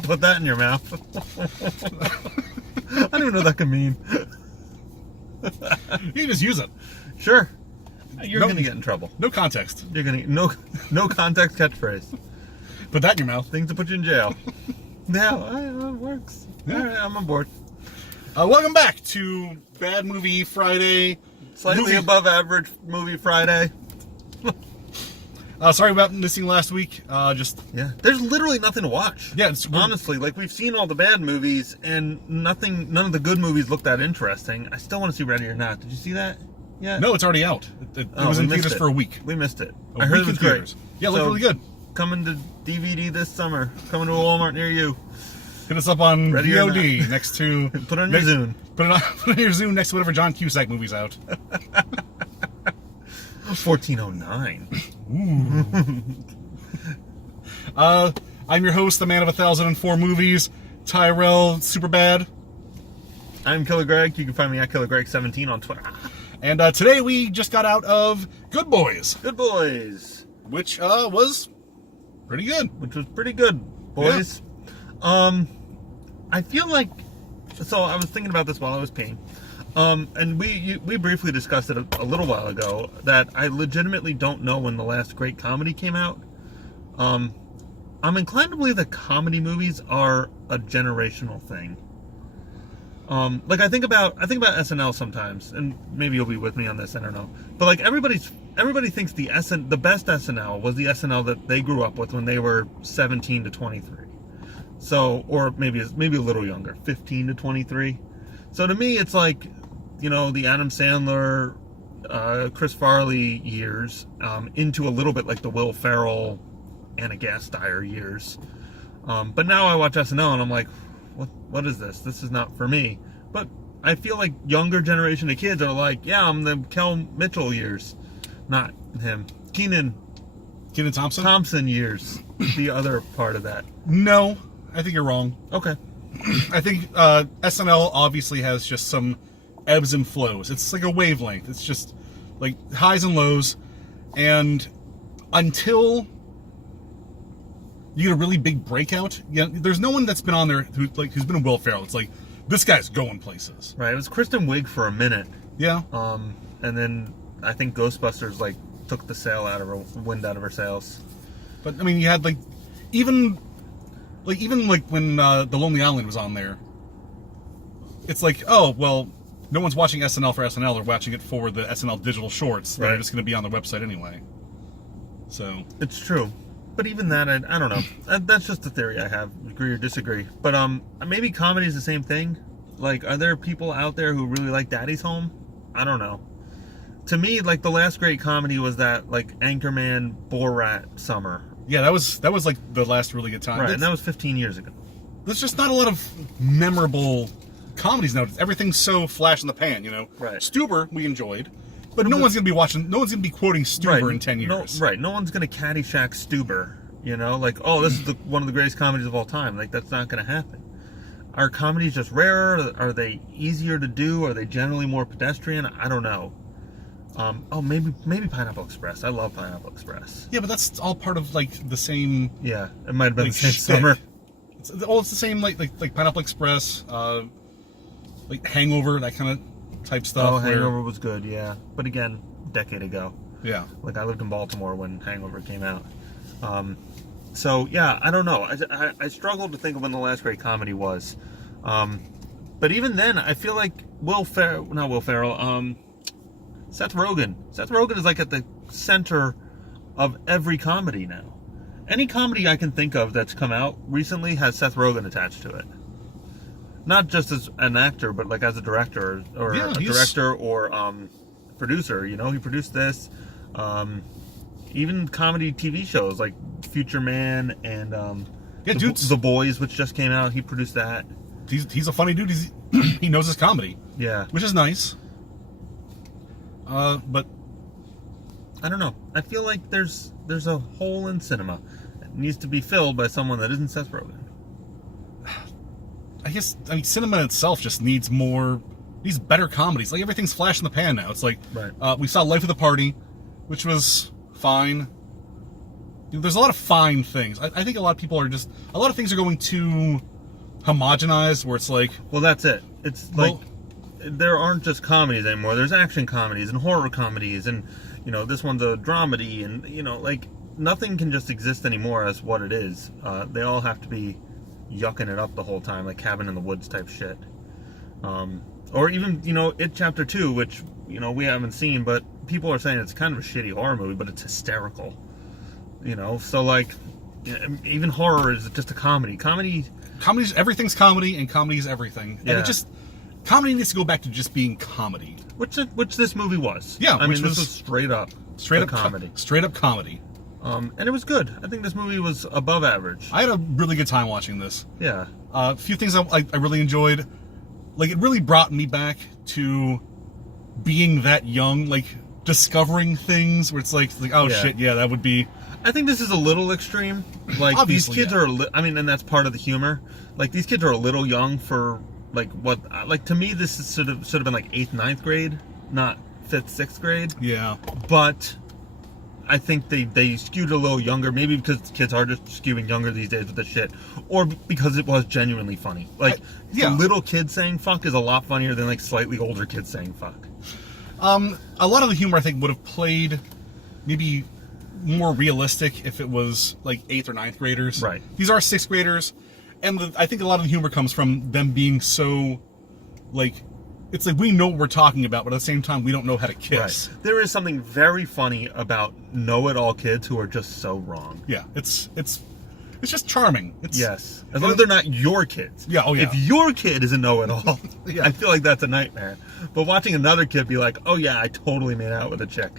I'll put that in your mouth. I don't even know what that can mean. You can just use it. Sure. You're going to get in trouble. No context. You're going to no context catchphrase. Put that in your mouth. Things to put you in jail. Yeah, it works. Yeah. All right, I'm on board. Welcome back to Bad Movie Friday. Slightly above average movie Friday. Sorry about missing last week. Yeah. There's literally nothing to watch. Yeah, honestly, like we've seen all the bad movies and none of the good movies look that interesting. I still want to see Ready or Not. Did you see that? Yeah. No, it's already out. It was in theaters for a week. We missed it. I heard it was great. Yeah, it looked really good. Coming to DVD this summer. Coming to a Walmart near you. Hit us up on Ready VOD next to... Put it on your Zune. Put it on your Zune next to whatever John Cusack movie's out. 1409. Ooh. I'm your host, the man of 1,004 movies, Tyrell Superbad. I'm Killer Greg. You can find me at KillerGreg17 on Twitter. And today we just got out of Good Boys. Good Boys. Which was pretty good. Which was pretty good, boys. Yeah. I feel like... So I was thinking about this while I was peeing. And we briefly discussed it a little while ago, that I legitimately don't know when the last great comedy came out. I'm inclined to believe that comedy movies are a generational thing. Like I think about SNL sometimes, and maybe you'll be with me on this, I don't know. But like everybody thinks the best SNL was the SNL that they grew up with when they were 17 to 23. So, or maybe a little younger, 15 to 23. So to me, it's like, the Adam Sandler, Chris Farley years, into a little bit like the Will Ferrell, Anna Gasteyer years. But now I watch SNL and I'm like, what is this? This is not for me. But I feel like younger generation of kids are like, yeah, I'm the Kel Mitchell years. Not him. Kenan Thompson years. The other part of that. No, I think you're wrong. Okay. I think SNL obviously has just some ebbs and flows. It's like a wavelength. It's just like highs and lows. And until you get a really big breakout, there's no one that's been on there who's been a Will Ferrell. It's like, this guy's going places. Right. It was Kristen Wiig for a minute. Yeah. And then I think Ghostbusters took the wind out of her sails. But I mean, you had even when The Lonely Island was on there, it's like, oh well, no one's watching SNL for SNL. They're watching it for the SNL digital shorts that are just going to be on the website anyway. So it's true. But even that, I don't know. That's just a theory I have. Agree or disagree. But maybe comedy is the same thing. Like, are there people out there who really like Daddy's Home? I don't know. To me, like, the last great comedy was that, Anchorman Borat summer. Yeah, that was the last really good time. Right, and that was 15 years ago. There's just not a lot of memorable comedies now. Everything's so flash in the pan, Right. Stuber, we enjoyed. But no one's going to be quoting Stuber in 10 years. No one's going to Caddyshack Stuber, this is one of the greatest comedies of all time. That's not going to happen. Are comedies just rarer? Are they easier to do? Are they generally more pedestrian? I don't know. Maybe Pineapple Express. I love Pineapple Express. Yeah, but that's all part of, the same... Yeah, it might have been the same summer. It's the same, like Pineapple Express, Hangover, that kind of type stuff. Oh, Hangover was good, yeah. But again, a decade ago. Yeah. I lived in Baltimore when Hangover came out. So, yeah, I don't know. I struggled to think of when the last great comedy was. But even then, I feel like Seth Rogen. Seth Rogen is at the center of every comedy now. Any comedy I can think of that's come out recently has Seth Rogen attached to it. Not just as an actor, but as a director or producer. He produced this. Even comedy TV shows like Future Man and The Boys, which just came out. He produced that. He's a funny dude. He knows his comedy. Yeah, which is nice. But I don't know. I feel like there's a hole in cinema. It needs to be filled by someone that isn't Seth Rogen. Cinema itself just needs better comedies. Everything's flash in the pan now. It's we saw Life of the Party, which was fine. there's a lot of fine things. I think a lot of people are just, a lot of things are going too homogenized, where it's like, Well, that's it. It's like there aren't just comedies anymore. There's action comedies and horror comedies, and this one's a dramedy, and like nothing can just exist anymore as what it is. They all have to be yucking it up the whole time, like Cabin in the Woods type shit. Or even It Chapter 2, which we haven't seen, but people are saying it's kind of a shitty horror movie, but it's hysterical. So like even horror is just a comedy. Comedy's, everything's comedy, and comedy is everything. And Yeah. it just, comedy needs to go back to just being comedy. Which this movie was. Yeah, I mean, which this was was straight up comedy. Straight up comedy. And it was good. I think this movie was above average. I had a really good time watching this. Yeah. A few things I really enjoyed. Like, it really brought me back to being that young, like, discovering things where it's like oh Yeah. shit, yeah, that would be... I think this is a little extreme. Like, Obviously, these kids yeah. I mean, and that's part of the humor. Like, these kids are a little young for, like, to me, this should have been, like, 8th, 9th grade, not 5th, 6th grade. Yeah. But I think they skewed a little younger, maybe because kids are just skewing younger these days with this shit, or because it was genuinely funny. Like, yeah. the little kid saying fuck is a lot funnier than, like, slightly older kids saying fuck. A lot of the humor, I think, would have played maybe more realistic if it was like 8th or 9th graders. Right. These are 6th graders, and I think a lot of the humor comes from them being so, like, it's like we know what we're talking about, but at the same time we don't know how to kiss. Right. There is something very funny about know-it-all kids who are just so wrong. Yeah, it's just charming. Yes. As long as they're not your kids. Yeah, oh yeah. If your kid is a know-it-all, Yeah. I feel like that's a nightmare. But watching another kid be like, oh yeah, I totally made out with a chick.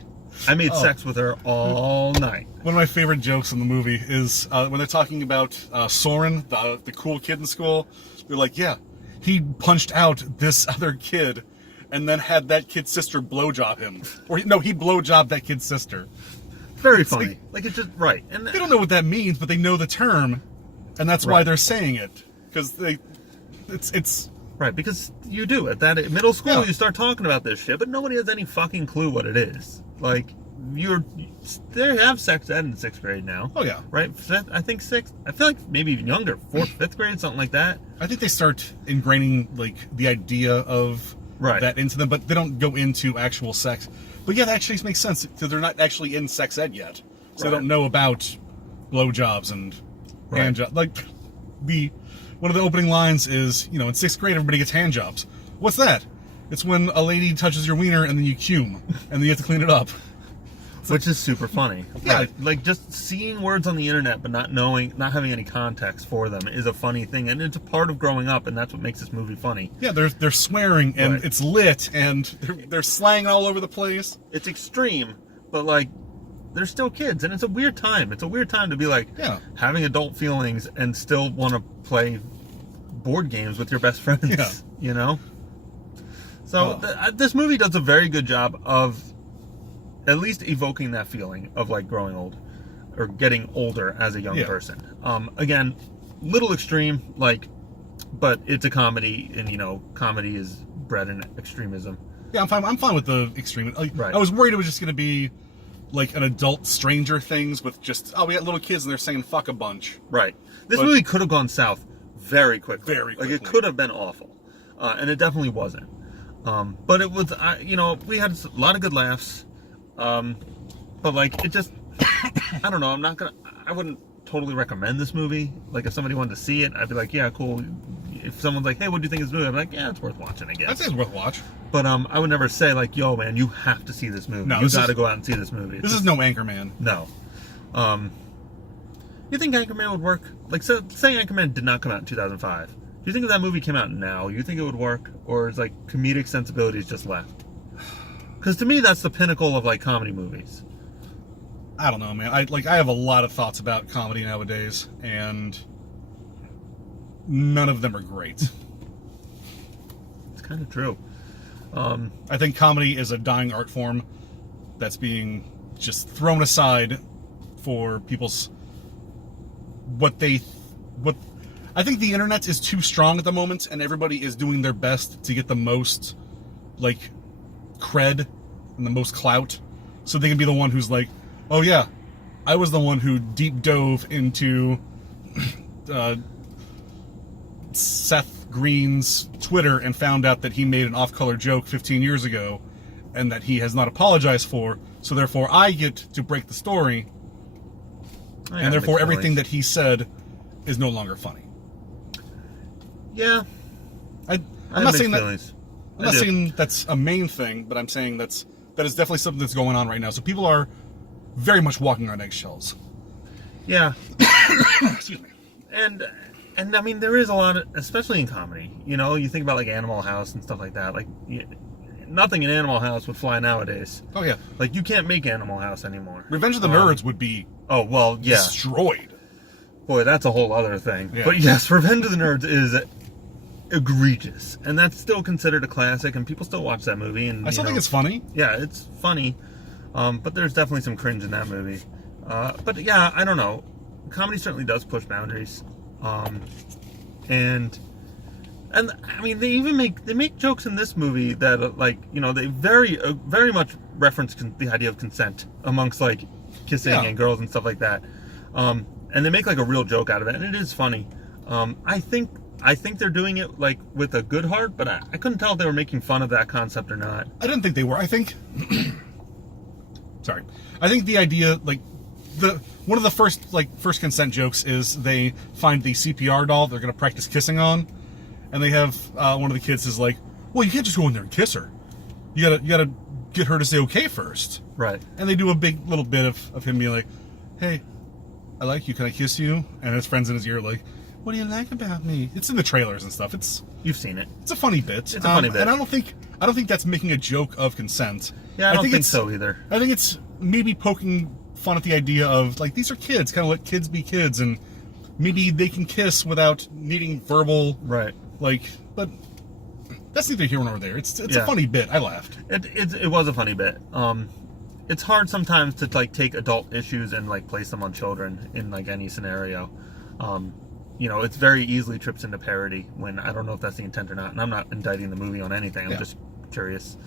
I made sex with her all night. One of my favorite jokes in the movie is when they're talking about Soren, the cool kid in school. They're like, yeah, he punched out this other kid and then had that kid's sister blowjob him. Or, no, he blowjobbed that kid's sister. Very It's funny. Like, it's just, right. And They don't know what that means, but they know the term, and that's why Right. they're saying it. Because it's... Right, because you do. At that middle school, Yeah. you start talking about this shit, but nobody has any fucking clue what it is. Like, they have sex ed in 6th grade now. Oh, yeah. Right? I think 6th. I feel like maybe even younger. 4th, 5th grade, something like that. I think they start ingraining, like, the idea of Right. that into them, but they don't go into actual sex. But yeah, that actually makes sense, because they're not actually in sex ed yet. So they Right. don't know about blowjobs and Right. hand jobs. Like, one of the opening lines is, in 6th grade, everybody gets hand jobs. What's that? It's when a lady touches your wiener and then you cum, and then you have to clean it up. Which is super funny. Yeah. Right. Like, just seeing words on the internet but not having any context for them is a funny thing, and it's a part of growing up, and that's what makes this movie funny. Yeah, they're swearing, and Right. it's lit, and they're slang all over the place. It's extreme, but like, they're still kids, and it's a weird time. It's a weird time to be like Yeah. having adult feelings and still want to play board games with your best friends. Yeah. You know. So Oh. this movie does a very good job of at least evoking that feeling of like growing old or getting older as a young Yeah. person. Again, little extreme, like, but it's a comedy, and comedy is bred in extremism. Yeah, I'm fine with the extreme. Like, Right. I was worried it was just going to be like an adult Stranger Things with just, we got little kids and they're saying fuck a bunch. Right. This But- movie could have gone south very quickly. Very Like, it quickly. could have been awful. And it definitely wasn't. But it was, we had a lot of good laughs. But, like, it just, I don't know, I wouldn't totally recommend this movie. Like, if somebody wanted to see it, I'd be like, yeah, cool. If someone's like, hey, what do you think of this movie? I'd be like, yeah, it's worth watching, I I'd guess. say it's worth a watch. But I would never say, like, yo, man, you have to see this movie. No, You this got to is- go out and see this movie. This is no Anchorman. No. You think Anchorman would work? Like, so, say Anchorman did not come out in 2005. Do you think if that movie came out now, you think it would work? Or is, like, comedic sensibilities just left? Because to me, that's the pinnacle of, like, comedy movies. I don't know, man. I have a lot of thoughts about comedy nowadays, and none of them are great. It's kind of true. I think comedy is a dying art form that's being just thrown aside for people's I think the internet is too strong at the moment, and everybody is doing their best to get the most, like, cred and the most clout, so they can be the one who's like, oh yeah, I was the one who deep dove into Seth Green's Twitter and found out that he made an off-color joke 15 years ago and that he has not apologized for, so therefore I get to break the story, and therefore everything that he said is no longer funny. Yeah. I'm not saying that. I'm not saying that's a main thing, but I'm saying that is definitely something that's going on right now. So people are very much walking on eggshells. Yeah. Excuse me. And I mean, there is a lot of, especially in comedy. You know, you think about like Animal House and stuff like that. Like, nothing in Animal House would fly nowadays. Oh yeah. Like, you can't make Animal House anymore. Revenge of the Nerds would be destroyed. Boy, that's a whole other thing. Yeah. But yes, Revenge of the Nerds is egregious, and that's still considered a classic, and people still watch that movie. And I still think it's funny. Yeah, it's funny, but there's definitely some cringe in that movie. But yeah, I don't know. Comedy certainly does push boundaries, and I mean, they make jokes in this movie that they very much reference the idea of consent amongst like kissing and girls and stuff like that, and they make like a real joke out of it, and it is funny. I think they're doing it like with a good heart, but I couldn't tell if they were making fun of that concept or not. I didn't think they were. I think sorry. I think the idea, like, one of the first consent jokes is they find the CPR doll they're going to practice kissing on, and they have one of the kids is like, well, you can't just go in there and kiss her. You gotta get her to say okay first. Right. And they do a big little bit of him being like, hey, I like you, can I kiss you? And his friends in his ear like, what do you like about me? It's in the trailers and stuff. You've seen it. It's a funny bit. It's a funny bit. And I don't think that's making a joke of consent. Yeah, I don't think so either. I think it's maybe poking fun at the idea of, like, these are kids, kind of let kids be kids, and maybe they can kiss without needing verbal, right? Like, but that's neither here nor there. It's a funny bit. I laughed. It was a funny bit. It's hard sometimes to like take adult issues and like place them on children in like any scenario. It's very easily trips into parody when I don't know if that's the intent or not. And I'm not indicting the movie on anything. I'm just curious.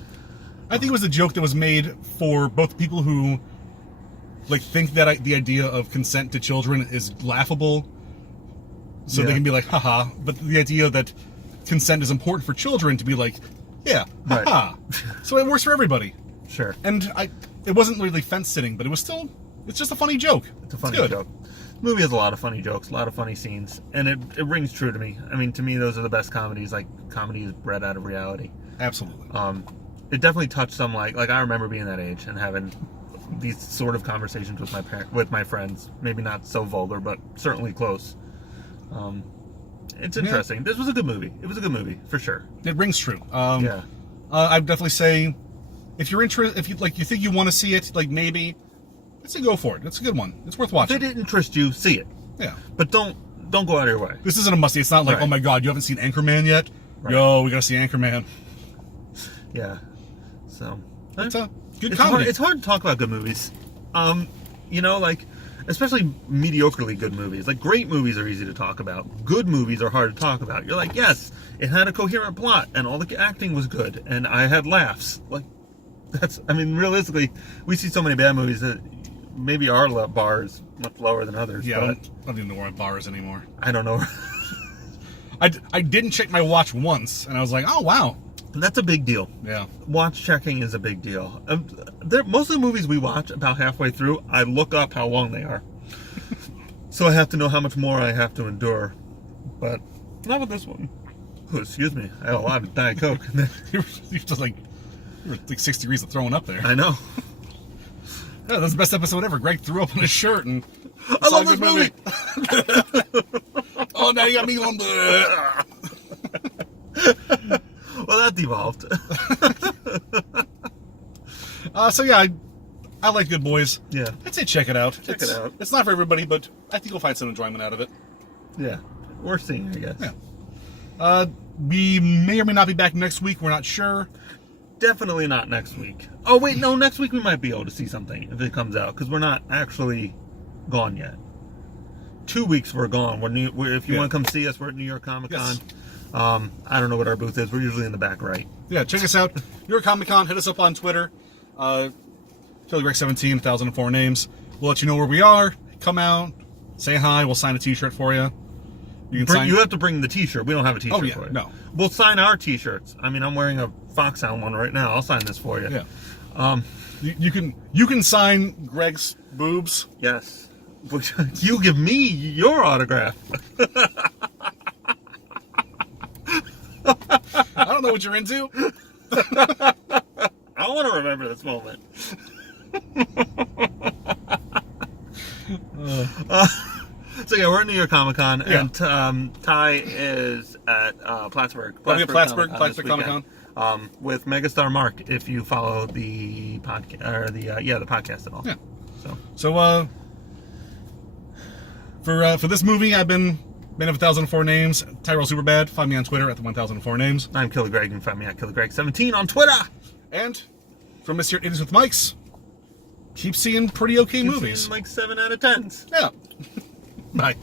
I think it was a joke that was made for both people who like think that the idea of consent to children is laughable, so they can be like, haha. But the idea that consent is important for children to be like, yeah, haha. Right. So it works for everybody. Sure. And it wasn't really fence sitting, but it's just a funny joke. It's a funny joke. The movie has a lot of funny jokes, a lot of funny scenes, and it rings true to me. I mean, to me, those are the best comedies. Like, comedy is bred out of reality. Absolutely. It definitely touched some, like I remember being that age and having these sort of conversations with my friends. Maybe not so vulgar, but certainly close. It's interesting. This was a good movie. It was a good movie for sure. It rings true. I'd definitely say, if you're interested, if you think you want to see it, like, maybe, I'd say go for it. It's a good one. It's worth watching. If it didn't interest you, see it. Yeah. But don't go out of your way. This isn't a must-see. It's not like, oh my god, you haven't seen Anchorman yet? Right. Yo, we gotta see Anchorman. Yeah. So it's a good comedy. It's hard to talk about good movies. Especially mediocrely good movies. Like, great movies are easy to talk about. Good movies are hard to talk about. You're like, yes, it had a coherent plot, and all the acting was good, and I had laughs. Like, realistically, we see so many bad movies that maybe our bar is much lower than others. Yeah, I don't even know where my bar is anymore. I don't know. I didn't check my watch once, and I was like, oh, wow. That's a big deal. Yeah. Watch checking is a big deal. Most of the movies we watch, about halfway through, I look up how long they are. So I have to know how much more I have to endure. But not with this one. Oh, excuse me. I had a lot of Diet Coke. you were like 6 degrees of throwing up there. I know. Yeah, that's the best episode ever. Greg threw up in his shirt and I love this movie. Oh, now you got me on the. Well, that devolved. So yeah, I like Good Boys. Yeah, I'd say check it out. Check it out. It's not for everybody, but I think you'll find some enjoyment out of it. Yeah, we're seeing, I guess. Yeah. We may or may not be back next week. We're not sure. Definitely not next week. Oh wait, no, next week we might be able to see something if it comes out, because we're not actually gone yet. 2 weeks we're gone. If you want to come see us, we're at New York Comic Con. Yes. I don't know what our booth is. We're usually in the back right. Yeah, check us out. New York Comic Con. Hit us up on Twitter. Philly Greg 17, 1004 names. We'll let you know where we are. Come out, say hi. We'll sign a T-shirt for you. You can sign. You have to bring the T-shirt. We don't have a T-shirt Oh, yeah, for you. no. We'll sign our T-shirts. I mean, I'm wearing a Foxhound one right now. I'll sign this for you. Yeah. You can sign Greg's boobs. Yes. You give me your autograph. I don't know what you're into. I want to remember this moment. So yeah, we're at New York Comic Con, Yeah. and Ty is at Plattsburgh. I'll be at Plattsburgh this Comic Con. weekend, with Megastar Mark. If you follow the podcast or the podcast at all. Yeah. So For this movie, I've been Man of 1004 Names, Tyrell Superbad. Find me on Twitter at the 1004 Names. I'm Killer Greg. You can find me at KillerGreg17 on Twitter. And from Mr. Idiots with Mics, keep seeing pretty okay movies. Like 7 out of 10s. Yeah. Bye.